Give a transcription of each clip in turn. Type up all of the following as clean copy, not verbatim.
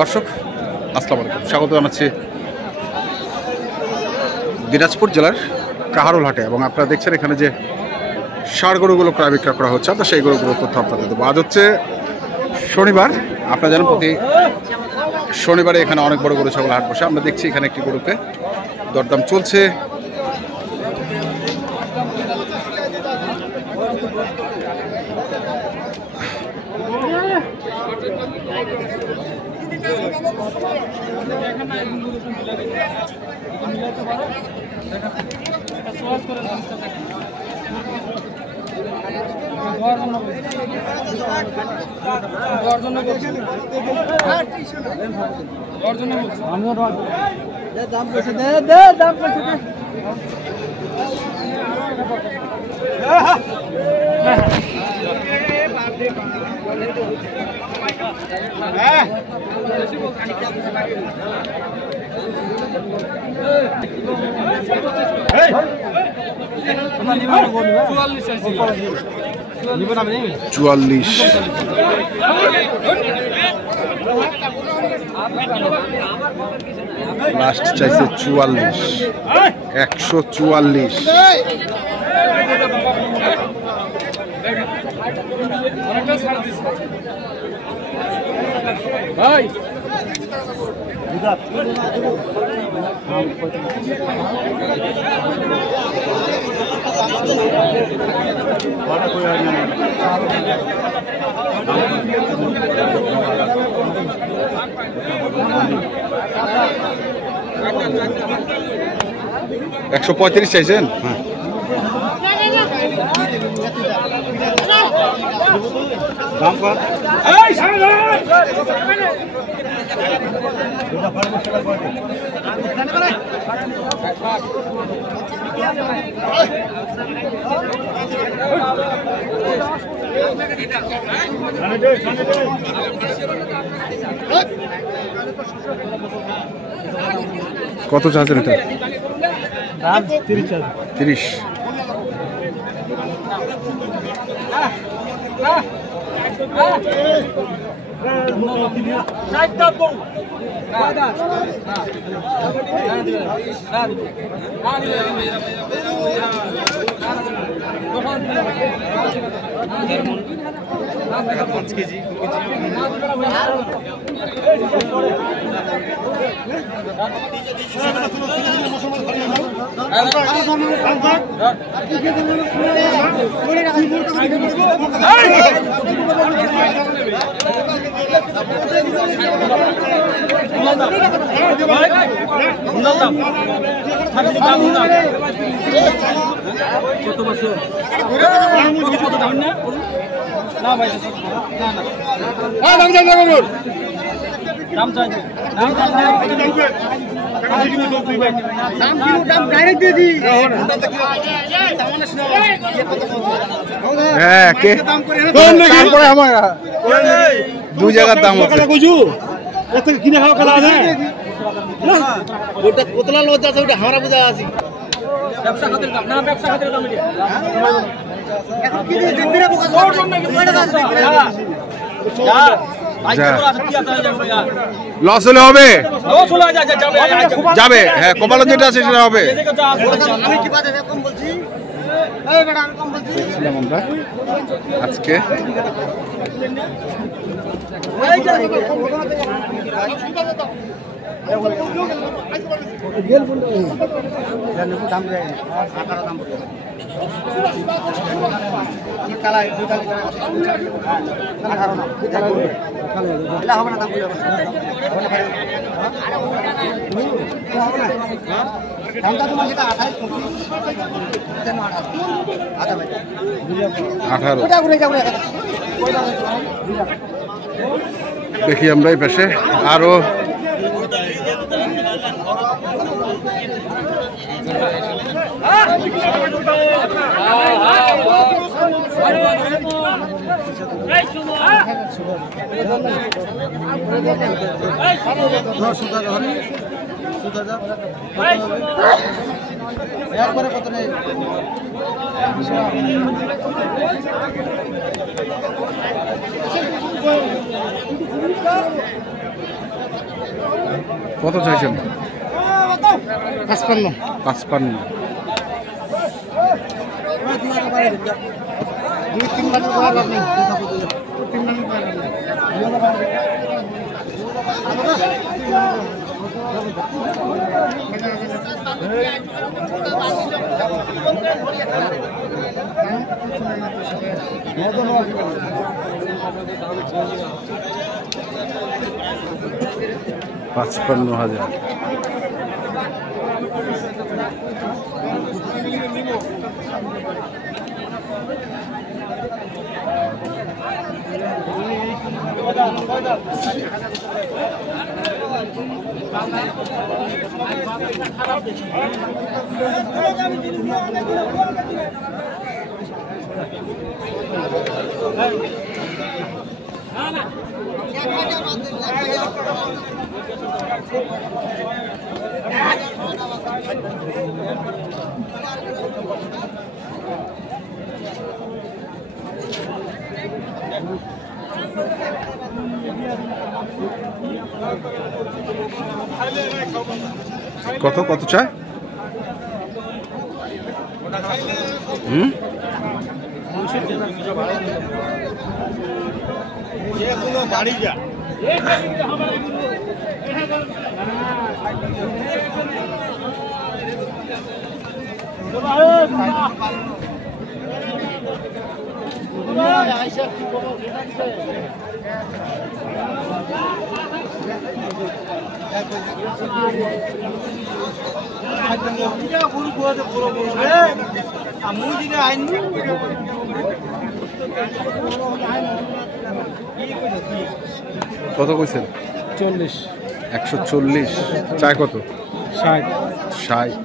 দর্শক আসসালামু আলাইকুম, স্বাগত জানাচ্ছি দিনাজপুর জেলার কাহারোল হাটে। এবং আপনারা দেখছেন এখানে যে ষাঁড় গরুগুলো ক্রয় বিক্রয় করা হচ্ছে, আমরা সেই গরুগুলোর তথ্য আপনাদের দেবো। আজ হচ্ছে শনিবার। আপনারা জানেন প্রতি শনিবারে এখানে অনেক বড় গরু ছাগল হাট বসে। আমরা দেখছি এখানে একটি গরুকে দরদাম চলছে। চুয়াল্লিশ লাস্ট চাইছে 44, 144। ভাই $135 চাইছেন? দাম কত? কত চাচ্ছেন এটা? 30। দু জায়গার দাম কিনে খাওয়া খেলা আছে ওটা কতলা লজ্জা আছে, ওটা আমরা বুঝা আছি। ব্যবসা খাতির দাম না, ব্যবসা খাতির দাম লস হলে হবে, যাবে। হ্যাঁ, কপালে যেটা আছে সেটা হবে। আমরা আজকে দেখি আমরা এই পাশে আরো কত চাইছেন? 55। 55। 2-3 লাখ টাকা লাগবে। 3 লাখ টাকা লাগবে। $55,000। কত কত চায়? বাড়ি যা কত কইছেন? 40 140। চায় কত? 60 60।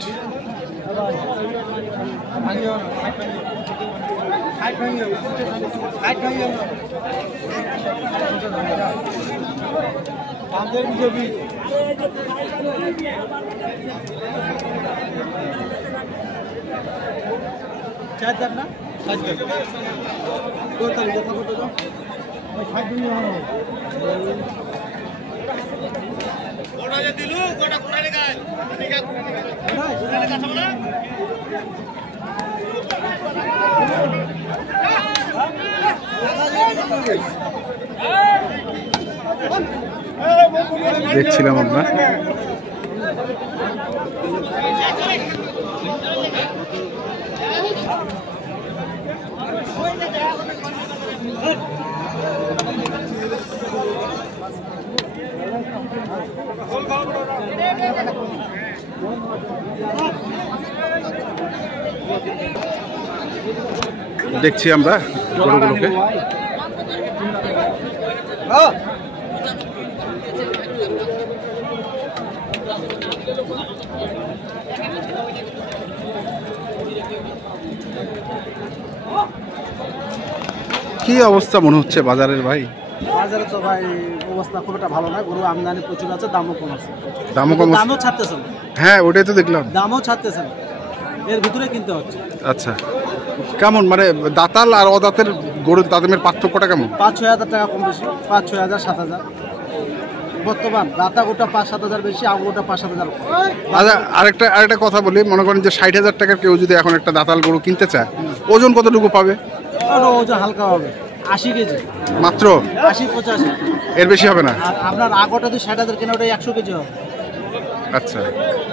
দেখছিলাম আমরা দেখছি আমরা গরুগুলোকে। কি অবস্থা মনে হচ্ছে বাজারের ভাই? বাজারে তো ভাই অবস্থা খুব একটা ভালো না, গরু আমদানি প্রচুর আছে, দামও কম আছে। দামও কম, দামও ছাড়তেছে না। হ্যাঁ ওটাই তো দেখলাম, দামও ছাড়তেছে না, এর ভিতরে কিনতে হচ্ছে। আচ্ছা কেমন মানে দাতাল আর অদাতের গরুর দামের পার্থক্যটা কেমন? 5-6 হাজার টাকা কম বেশি, 5-6 হাজার 7 হাজার বর্তমান। দাতা গোটা 5-7 হাজার বেশি, আগ গোটা 5-7 হাজার। আচ্ছা আরেকটা কথা বলি, মনে করেন যে 60,000 টাকার কেউ যদি এখন একটা দাতাল গরু কিনতে চায়, ওজন কতটুকু পাবে? ওজন হালকা হবে, 80 কেজি মাত্র। 80-85, এর বেশি হবে না। আর আপনার আগরটা যদি 60 হাজার কেনা, ওটা 100 কেজি হবে। আচ্ছা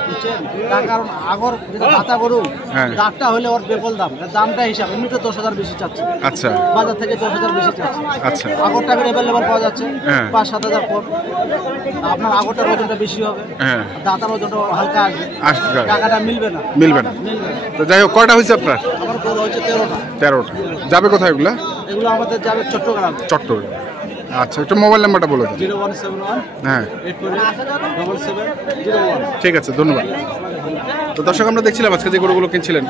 বুঝছেন, তার কারণ আগর যেটা দাতা গরু, হ্যাঁ। দাঁতটা হলে ওর বেপল দাম, দামটা হিসাব এমনিতে 10 হাজার বেশি চাচ্ছে। আচ্ছা বাজার থেকে 10 হাজার বেশি চাচ্ছে। আচ্ছা আগরটা অ্যাভেলেবেল পাওয়া যাচ্ছে, হ্যাঁ। 5-7 হাজার কম। আপনার আগরটার ওজনটা বেশি হবে, হ্যাঁ দাতার ওজনটা হালকা আসবে, আসবে, টাকাটা মিলবে না। মিলবে না। তো যাই হোক, কয়টা হয়েছে আপনার? আমার গরু হচ্ছে 13টা। 13টা। যাবে কোথায় এগুলা? এগুলো আমাদের যাবে চট্টগ্রাম। চট্টগ্রাম। আচ্ছা একটু মোবাইল নাম্বারটা বলে দিন। 0171 হ্যাঁ 8487701। ঠিক আছে, ধন্যবাদ। তো দর্শক আমরা দেখছিলাম আজকে যে গরুগুলো কিনছিলেন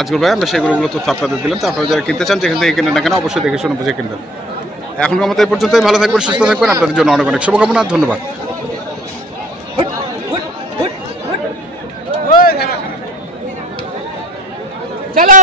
আজগর ভাই, আমরা সেই গরুগুলো তথ্য আপনাদের দিলাম। তো আপনারা যারা কিনতে চান, যেখান থেকে কিনেন না কেন, অবশ্যই দেখে শুনে বুঝে কিনবেন। এখনকার মতো এই পর্যন্তই। ভালো থাকবেন, সুস্থ থাকবেন। আপনাদের জন্য অনেক অনেক শুভকামনা, ধন্যবাদ। চলো।